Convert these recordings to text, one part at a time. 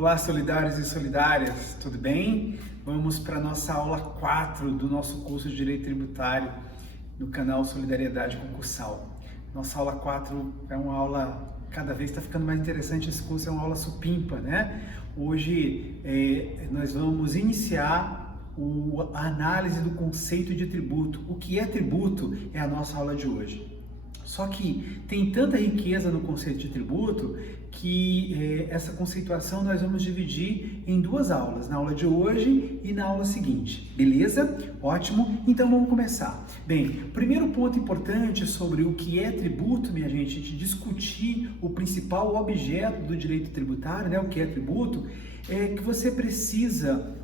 Olá, solidários e solidárias, tudo bem? Vamos para a nossa aula 4 do nosso curso de Direito Tributário no canal Solidariedade Concursal. Nossa aula 4 é uma aula, cada vez está ficando mais interessante esse curso, é uma aula supimpa, né? Hoje nós vamos iniciar a análise do conceito de tributo. O que é tributo é a nossa aula de hoje. Só que tem tanta riqueza no conceito de tributo que essa conceituação nós vamos dividir em duas aulas, na aula de hoje e na aula seguinte, beleza? Ótimo, então vamos começar. Bem, o primeiro ponto importante sobre o que é tributo, minha gente, de discutir o principal objeto do direito tributário, né, o que é tributo, é que você precisa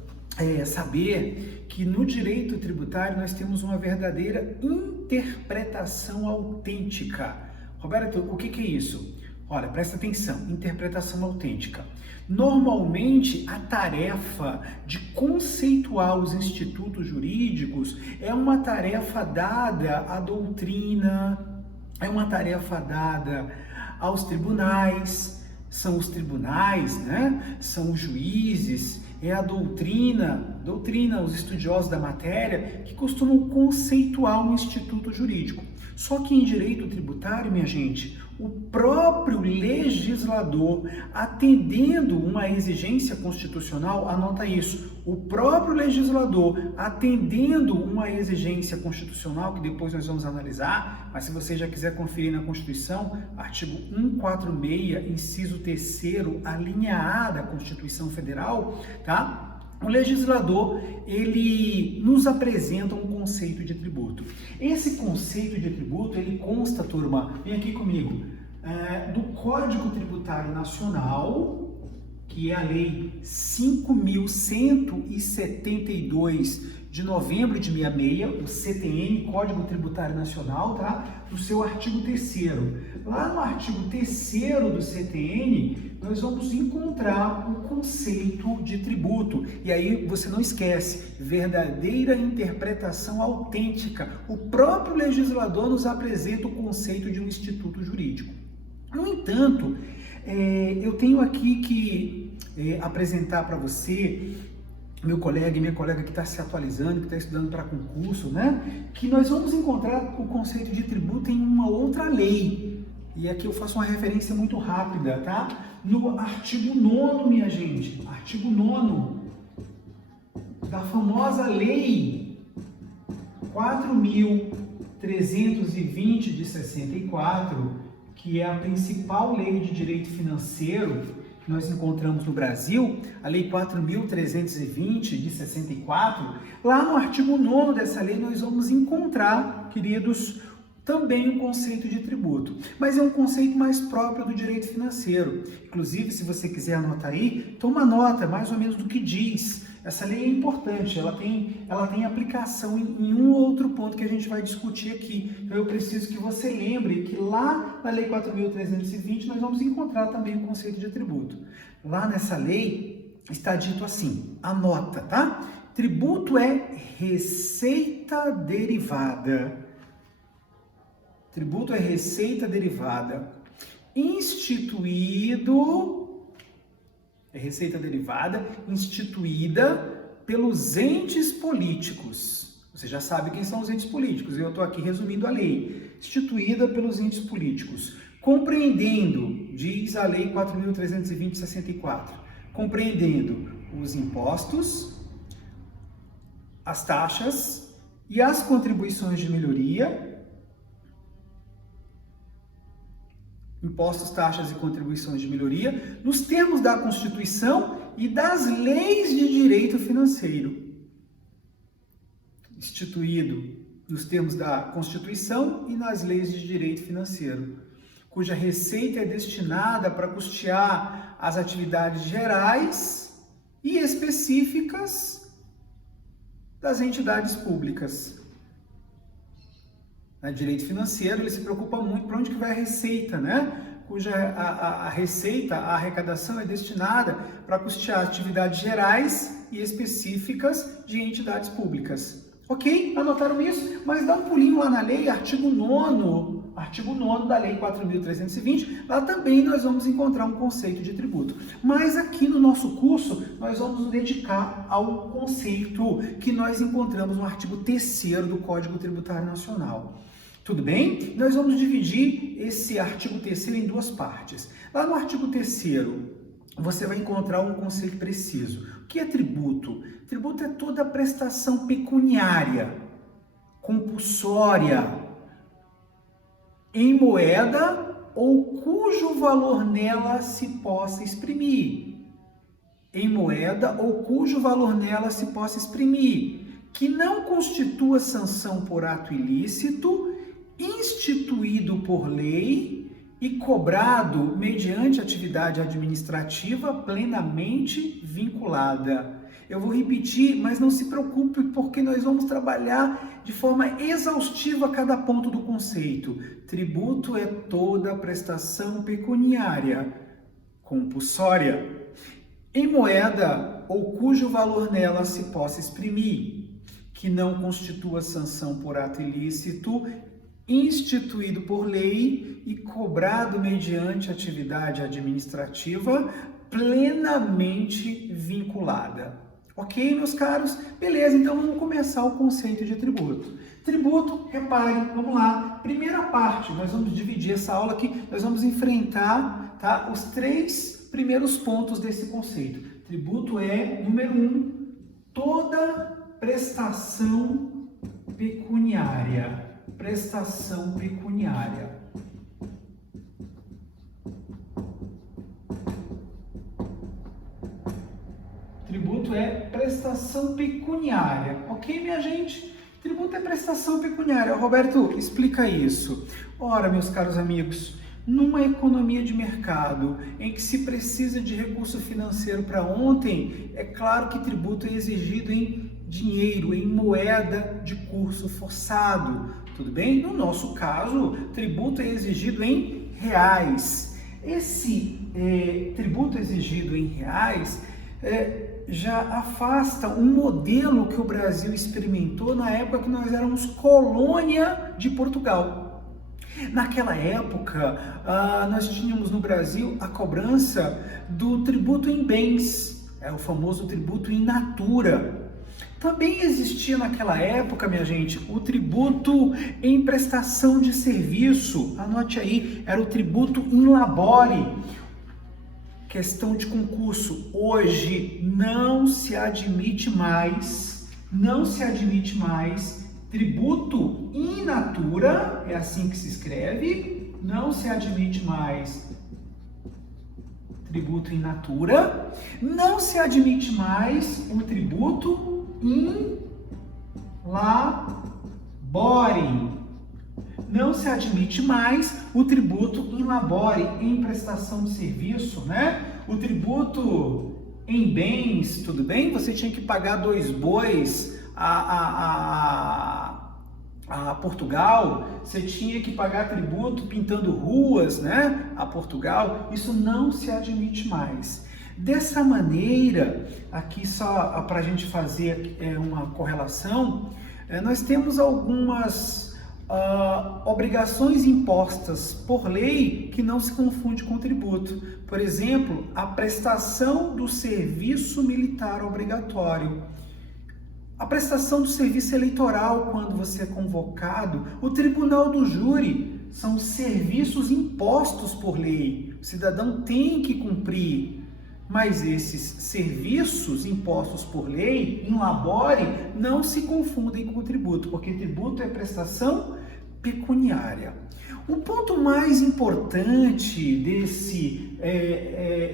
saber que no direito tributário nós temos uma verdadeira interpretação autêntica. Roberto, o que é isso? Olha, presta atenção, interpretação autêntica. Normalmente, a tarefa de conceituar os institutos jurídicos é uma tarefa dada à doutrina, é uma tarefa dada aos tribunais, são os tribunais, né? São os juízes, é a doutrina, os estudiosos da matéria que costumam conceituar um instituto jurídico. Só que em direito tributário, minha gente, o próprio legislador, atendendo uma exigência constitucional, anota isso, o próprio legislador, atendendo uma exigência constitucional, que depois nós vamos analisar, mas se você já quiser conferir na Constituição, artigo 146, inciso 3º, a linha A da Constituição Federal, tá? O legislador, ele nos apresenta um conceito de tributo. Esse conceito de tributo, ele consta, turma, vem aqui comigo, do Código Tributário Nacional, que é a Lei 5.172 de novembro de 66, o CTN, Código Tributário Nacional, tá? No seu artigo 3º. Lá no artigo 3º do CTN, nós vamos encontrar o conceito de tributo. E aí você não esquece, verdadeira interpretação autêntica. O próprio legislador nos apresenta o conceito de um instituto jurídico. No entanto, eu tenho aqui que apresentar para você, meu colega e minha colega que está se atualizando, que está estudando para concurso, né? Que nós vamos encontrar o conceito de tributo em uma outra lei. E aqui eu faço uma referência muito rápida, tá? No artigo 9º, minha gente, artigo 9º da famosa Lei 4.320 de 64, que é a principal lei de direito financeiro que nós encontramos no Brasil, a Lei 4.320 de 64, lá no artigo 9º dessa lei nós vamos encontrar, queridos, também um conceito de tributo, mas é um conceito mais próprio do direito financeiro. Inclusive, se você quiser anotar aí, toma nota mais ou menos do que diz. Essa lei é importante, ela tem aplicação em um ou outro ponto que a gente vai discutir aqui. Então, eu preciso que você lembre que lá na Lei 4.320 nós vamos encontrar também o conceito de tributo. Lá nessa lei está dito assim, anota, tá? Tributo é receita derivada. Tributo é receita derivada instituída pelos entes políticos. Você já sabe quem são os entes políticos, eu estou aqui resumindo a lei. Instituída pelos entes políticos, compreendendo, diz a Lei 4.320 de 64, compreendendo os impostos, as taxas e as contribuições de melhoria, impostos, taxas e contribuições de melhoria, nos termos da Constituição e das leis de direito financeiro. Instituído nos termos da Constituição e nas leis de direito financeiro, cuja receita é destinada para custear as atividades gerais e específicas das entidades públicas. Direito financeiro, ele se preocupa muito para onde que vai a receita, né? Cuja a receita, a arrecadação é destinada para custear atividades gerais e específicas de entidades públicas. Ok? Anotaram isso? Mas dá um pulinho lá na lei, artigo 9º artigo 9º da Lei 4.320, lá também nós vamos encontrar um conceito de tributo. Mas aqui no nosso curso, nós vamos nos dedicar ao conceito que nós encontramos no artigo 3º do Código Tributário Nacional. Tudo bem? Nós vamos dividir esse artigo 3º em duas partes. Lá no artigo 3º, você vai encontrar um conceito preciso. O que é tributo? Tributo é toda prestação pecuniária, compulsória, em moeda ou cujo valor nela se possa exprimir. Em moeda ou cujo valor nela se possa exprimir, que não constitua sanção por ato ilícito, instituído por lei e cobrado mediante atividade administrativa plenamente vinculada. Eu vou repetir, mas não se preocupe, porque nós vamos trabalhar de forma exaustiva cada ponto do conceito. Tributo é toda prestação pecuniária, compulsória, em moeda ou cujo valor nela se possa exprimir, que não constitua sanção por ato ilícito, instituído por lei e cobrado mediante atividade administrativa plenamente vinculada. Ok, meus caros? Beleza, então vamos começar o conceito de tributo. Tributo, reparem, vamos lá. Primeira parte, nós vamos dividir essa aula aqui, nós vamos enfrentar, tá, os 3 primeiros pontos desse conceito. Tributo é, número 1, toda prestação pecuniária. Prestação pecuniária. Tributo é prestação pecuniária, ok, minha gente? Tributo é prestação pecuniária. Roberto, explica isso. Ora, meus caros amigos, numa economia de mercado em que se precisa de recurso financeiro para ontem, é claro que tributo é exigido em dinheiro, em moeda de curso forçado, tudo bem? No nosso caso, tributo é exigido em reais. Esse tributo exigido em reais já afasta um modelo que o Brasil experimentou na época que nós éramos colônia de Portugal. Naquela época, nós tínhamos no Brasil a cobrança do tributo em bens, o famoso tributo in natura. Também existia naquela época, minha gente, o tributo em prestação de serviço. Anote aí, era o tributo in labore. Questão de concurso. Hoje não se admite mais tributo in natura, é assim que se escreve, não se admite mais tributo in natura, não se admite mais o tributo in labore. Não se admite mais o tributo in labore, em prestação de serviço, né? O tributo em bens, tudo bem? Você tinha que pagar 2 bois a Portugal, você tinha que pagar tributo pintando ruas, né? A Portugal, isso não se admite mais. Dessa maneira, aqui só para a gente fazer uma correlação, nós temos algumas obrigações impostas por lei que não se confunde com tributo. Por exemplo, a prestação do serviço militar obrigatório, a prestação do serviço eleitoral quando você é convocado, o tribunal do júri, são serviços impostos por lei. O cidadão tem que cumprir. Mas esses serviços impostos por lei, in labore, não se confundem com tributo, porque tributo é prestação pecuniária. O ponto mais importante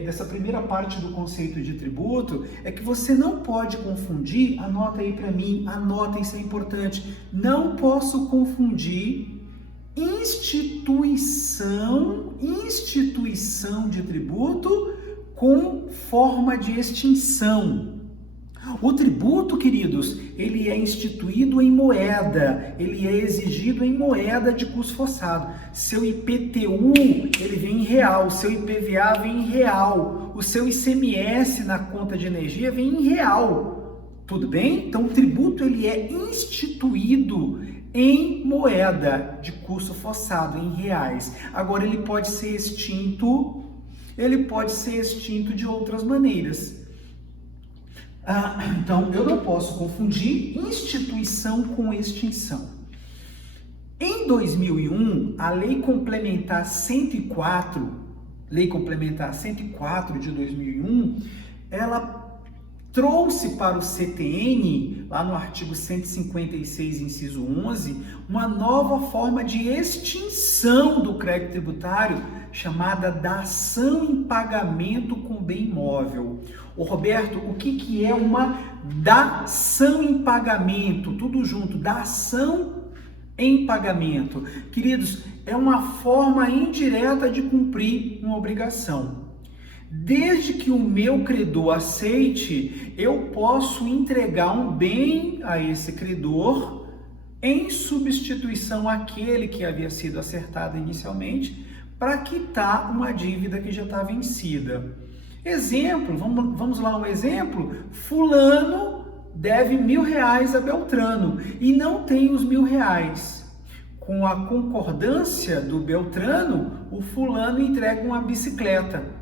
dessa primeira parte do conceito de tributo é que você não pode confundir, anota aí para mim, anota, isso é importante, não posso confundir instituição de tributo com forma de extinção. O tributo, queridos, ele é instituído em moeda, ele é exigido em moeda de curso forçado. Seu IPTU, ele vem em real, seu IPVA vem em real, o seu ICMS na conta de energia vem em real. Tudo bem? Então, o tributo, ele é instituído em moeda de curso forçado, em reais. Agora ele pode ser extinto de outras maneiras. Então, eu não posso confundir instituição com extinção. Em 2001, a Lei Complementar 104 de 2001, ela trouxe para o CTN, lá no artigo 156, inciso 11, uma nova forma de extinção do crédito tributário, chamada dação em pagamento com bem imóvel. Ô Roberto, o que é uma dação em pagamento? Tudo junto, dação em pagamento. Queridos, é uma forma indireta de cumprir uma obrigação. Desde que o meu credor aceite, eu posso entregar um bem a esse credor em substituição àquele que havia sido acertado inicialmente para quitar uma dívida que já está vencida. Exemplo, vamos lá um exemplo. Fulano deve R$1.000 a Beltrano e não tem os R$1.000. Com a concordância do Beltrano, o fulano entrega uma bicicleta.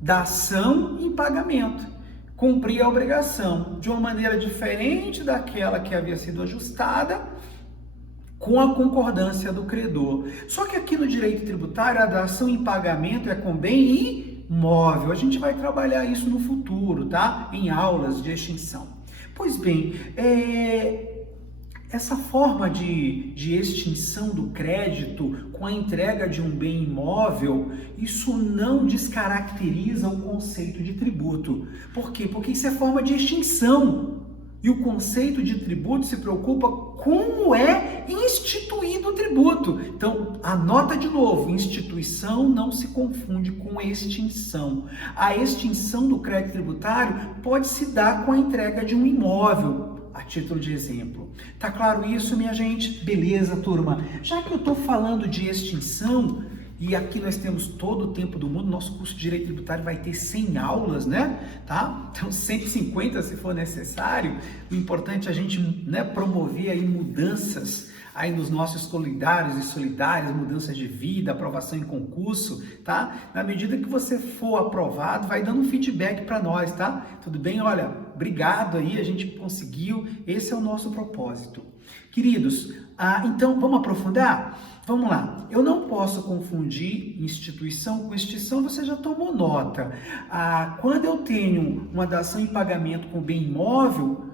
Dação em pagamento. Cumprir a obrigação de uma maneira diferente daquela que havia sido ajustada, com a concordância do credor. Só que aqui no direito tributário, a dação em pagamento é com bem imóvel. A gente vai trabalhar isso no futuro, tá? Em aulas de extinção. Pois bem, essa forma de extinção do crédito com a entrega de um bem imóvel, isso não descaracteriza o conceito de tributo. Por quê? Porque isso é forma de extinção. E o conceito de tributo se preocupa como é instituído o tributo. Então, anota de novo, instituição não se confunde com extinção. A extinção do crédito tributário pode se dar com a entrega de um imóvel, a título de exemplo. Tá claro isso, minha gente? Beleza, turma? Já que eu estou falando de extinção, e aqui nós temos todo o tempo do mundo, nosso curso de Direito Tributário vai ter 100 aulas, né? Tá? Então 150 se for necessário. O importante é a gente, né, promover aí mudanças aí nos nossos solidários e solidárias, mudanças de vida, aprovação em concurso, tá? Na medida que você for aprovado, vai dando um feedback para nós, tá? Tudo bem? Olha, obrigado aí, a gente conseguiu, esse é o nosso propósito. Queridos, então vamos aprofundar? Vamos lá, eu não posso confundir instituição com extinção, você já tomou nota. Quando eu tenho uma dação em pagamento com bem imóvel,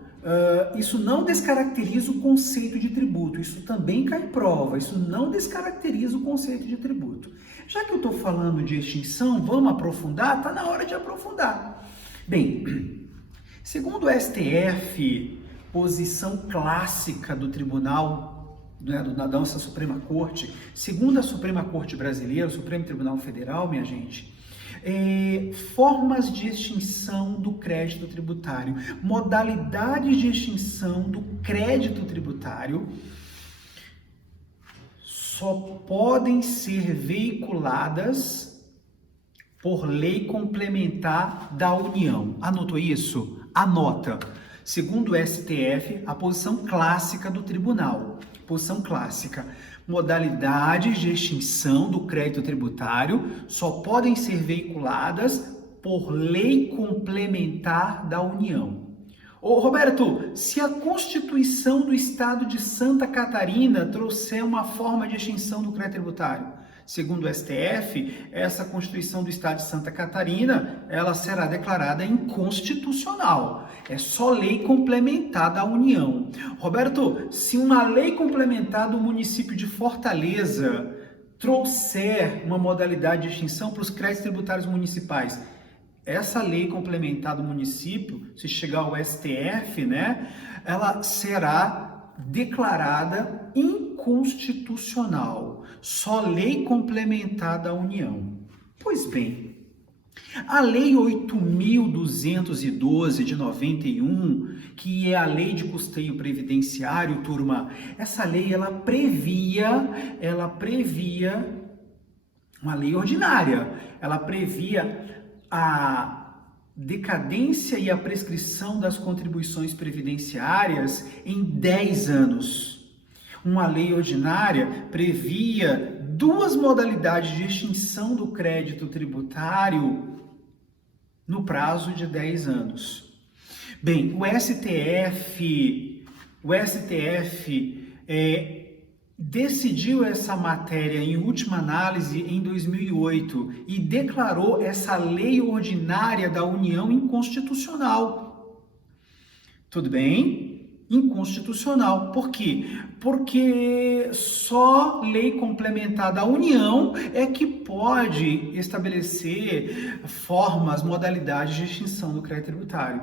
isso não descaracteriza o conceito de tributo, isso também cai em prova, isso não descaracteriza o conceito de tributo. Já que eu estou falando de extinção, vamos aprofundar? Está na hora de aprofundar. Bem, segundo o STF, posição clássica do tribunal, né, da nossa Suprema Corte, segundo a Suprema Corte Brasileira, o Supremo Tribunal Federal, minha gente, formas de extinção do crédito tributário, modalidades de extinção do crédito tributário só podem ser veiculadas por lei complementar da União. Anotou isso? Anota. Segundo o STF, a posição clássica do tribunal. Posição clássica. Modalidades de extinção do crédito tributário só podem ser veiculadas por lei complementar da União. Ô Roberto, se a Constituição do Estado de Santa Catarina trouxer uma forma de extinção do crédito tributário, segundo o STF, essa Constituição do Estado de Santa Catarina, ela será declarada inconstitucional. É só lei complementar da União. Roberto, se uma lei complementar do município de Fortaleza trouxer uma modalidade de extinção para os créditos tributários municipais, essa lei complementar do município, se chegar ao STF, né, ela será declarada inconstitucional. Só lei complementar da União. Pois bem, a Lei 8.212 de 91, que é a Lei de Custeio Previdenciário, turma, essa lei ela previa uma lei ordinária, ela previa a decadência e a prescrição das contribuições previdenciárias em 10 anos. Uma lei ordinária previa 2 modalidades de extinção do crédito tributário no prazo de 10 anos. Bem, o STF decidiu essa matéria em última análise em 2008 e declarou essa lei ordinária da União inconstitucional. Tudo bem? Inconstitucional. Por quê? Porque só lei complementar da União é que pode estabelecer formas, modalidades de extinção do crédito tributário.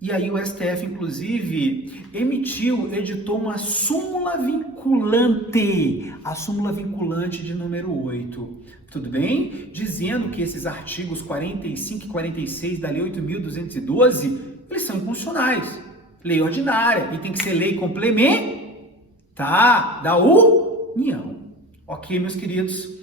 E aí o STF, inclusive, editou uma súmula vinculante, a súmula vinculante de número 8, tudo bem? Dizendo que esses artigos 45 e 46 da Lei 8.212, eles são inconstitucionais, lei ordinária, e tem que ser lei complementar da União. Ok, meus queridos?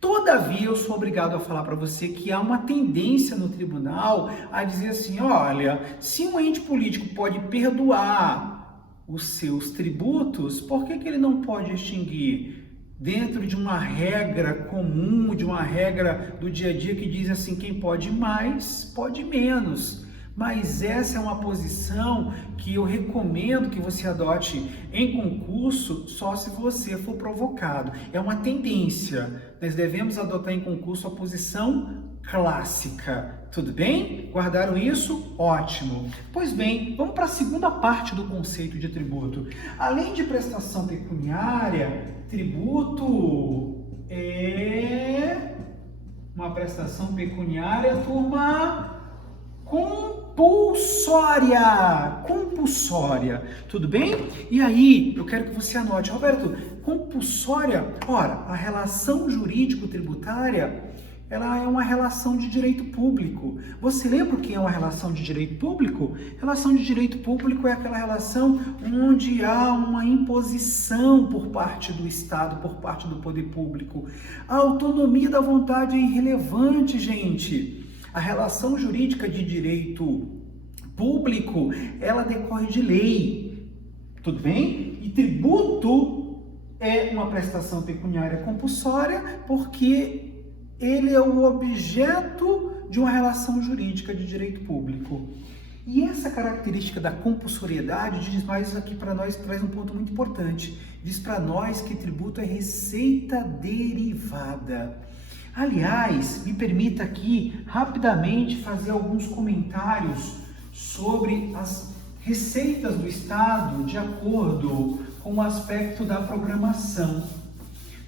Todavia, eu sou obrigado a falar para você que há uma tendência no tribunal a dizer assim, olha, se um ente político pode perdoar os seus tributos, por que ele não pode extinguir? Dentro de uma regra comum, de uma regra do dia a dia que diz assim, quem pode mais, pode menos. Mas essa é uma posição que eu recomendo que você adote em concurso só se você for provocado. É uma tendência. Nós devemos adotar em concurso a posição clássica. Tudo bem? Guardaram isso? Ótimo. Pois bem, vamos para a segunda parte do conceito de tributo. Além de prestação pecuniária, tributo é uma prestação pecuniária, turma, compulsória, tudo bem? E aí, eu quero que você anote, Roberto, compulsória, ora, a relação jurídico-tributária, ela é uma relação de direito público. Você lembra o que é uma relação de direito público? Relação de direito público é aquela relação onde há uma imposição por parte do Estado, por parte do poder público. A autonomia da vontade é irrelevante, gente. A relação jurídica de direito público, ela decorre de lei, tudo bem? E tributo é uma prestação pecuniária compulsória porque ele é o objeto de uma relação jurídica de direito público. E essa característica da compulsoriedade diz mais aqui para nós, traz um ponto muito importante. Diz para nós que tributo é receita derivada. Aliás, me permita aqui rapidamente fazer alguns comentários sobre as receitas do Estado de acordo com o aspecto da programação.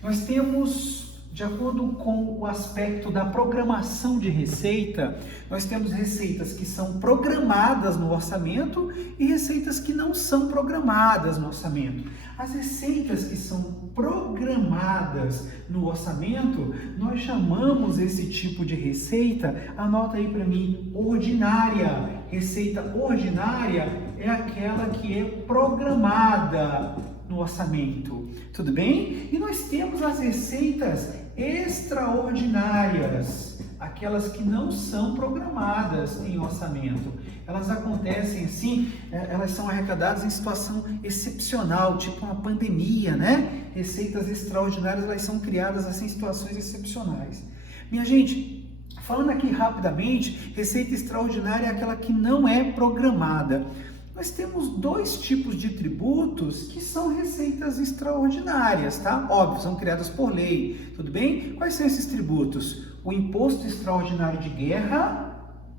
Nós temos, de acordo com o aspecto da programação de receita, nós temos receitas que são programadas no orçamento e receitas que não são programadas no orçamento. As receitas que são programadas no orçamento, nós chamamos esse tipo de receita, anota aí para mim, ordinária. Receita ordinária é aquela que é programada no orçamento, tudo bem? E nós temos as receitas extraordinárias, aquelas que não são programadas em orçamento. Elas acontecem assim, elas são arrecadadas em situação excepcional, tipo uma pandemia, né? Receitas extraordinárias, elas são criadas assim em situações excepcionais. Minha gente, falando aqui rapidamente, receita extraordinária é aquela que não é programada. Nós temos 2 tipos de tributos que são receitas extraordinárias, tá? Óbvio, são criadas por lei, tudo bem? Quais são esses tributos? O imposto extraordinário de guerra,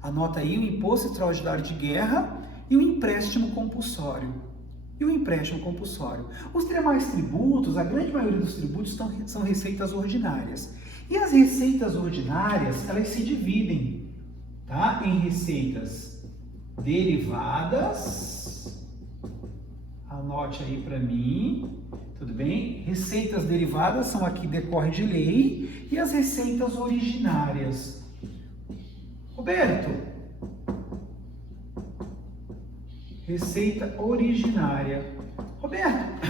anota aí, o imposto extraordinário de guerra e o empréstimo compulsório. Os demais tributos, a grande maioria dos tributos são receitas ordinárias. E as receitas ordinárias, elas se dividem, tá? Em receitas derivadas, anote aí para mim, tudo bem? Receitas derivadas são aqui decorre de lei e as receitas originárias. Roberto, receita originária. Roberto,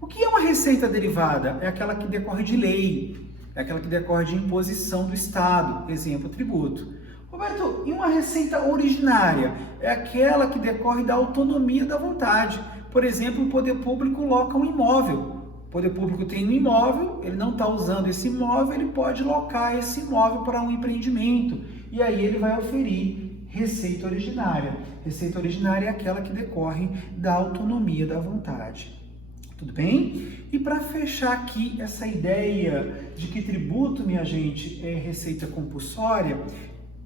o que é uma receita derivada? É aquela que decorre de lei, é aquela que decorre de imposição do Estado, exemplo, tributo. Roberto, e uma receita originária? É aquela que decorre da autonomia da vontade. Por exemplo, o poder público loca um imóvel. O poder público tem um imóvel, ele não está usando esse imóvel, ele pode locar esse imóvel para um empreendimento. E aí ele vai oferir receita originária. Receita originária é aquela que decorre da autonomia da vontade. Tudo bem? E para fechar aqui essa ideia de que tributo, minha gente, é receita compulsória,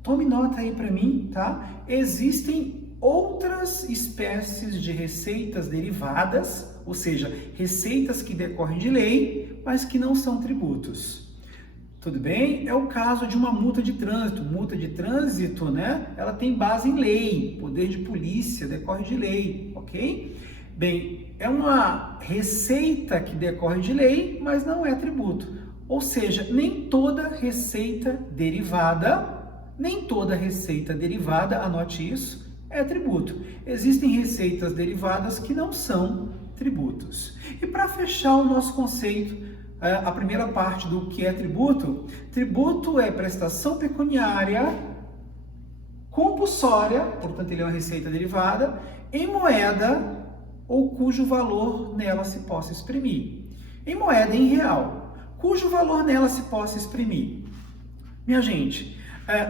tome nota aí para mim, tá? Existem outras espécies de receitas derivadas, ou seja, receitas que decorrem de lei, mas que não são tributos. Tudo bem? É o caso de uma multa de trânsito. Multa de trânsito, né? Ela tem base em lei, poder de polícia, decorre de lei, ok? Bem, é uma receita que decorre de lei, mas não é tributo. Ou seja, nem toda receita derivada, anote isso, é tributo. Existem receitas derivadas que não são tributos. E para fechar o nosso conceito, a primeira parte do que é tributo, tributo é prestação pecuniária compulsória, portanto ele é uma receita derivada, em moeda ou cujo valor nela se possa exprimir. Em moeda em real, cujo valor nela se possa exprimir. Minha gente,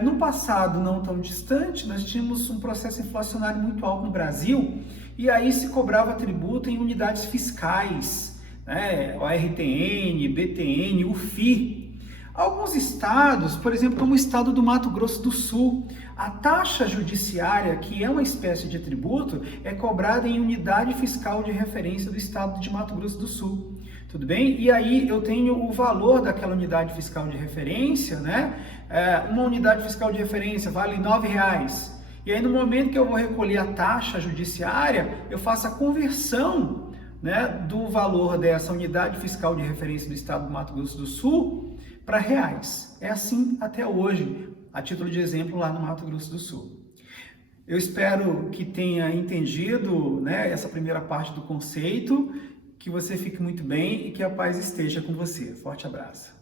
no passado não tão distante, nós tínhamos um processo inflacionário muito alto no Brasil e aí se cobrava tributo em unidades fiscais, né? O RTN, BTN, UFI. Alguns estados, por exemplo, como o estado do Mato Grosso do Sul, a taxa judiciária, que é uma espécie de tributo, é cobrada em unidade fiscal de referência do estado de Mato Grosso do Sul. Tudo bem? E aí eu tenho o valor daquela unidade fiscal de referência, né? Uma unidade fiscal de referência vale R$9. E aí no momento que eu vou recolher a taxa judiciária, eu faço a conversão, né, do valor dessa unidade fiscal de referência do estado do Mato Grosso do Sul para reais. É assim até hoje, a título de exemplo lá no Mato Grosso do Sul. Eu espero que tenha entendido, né, essa primeira parte do conceito, que você fique muito bem e que a paz esteja com você. Forte abraço.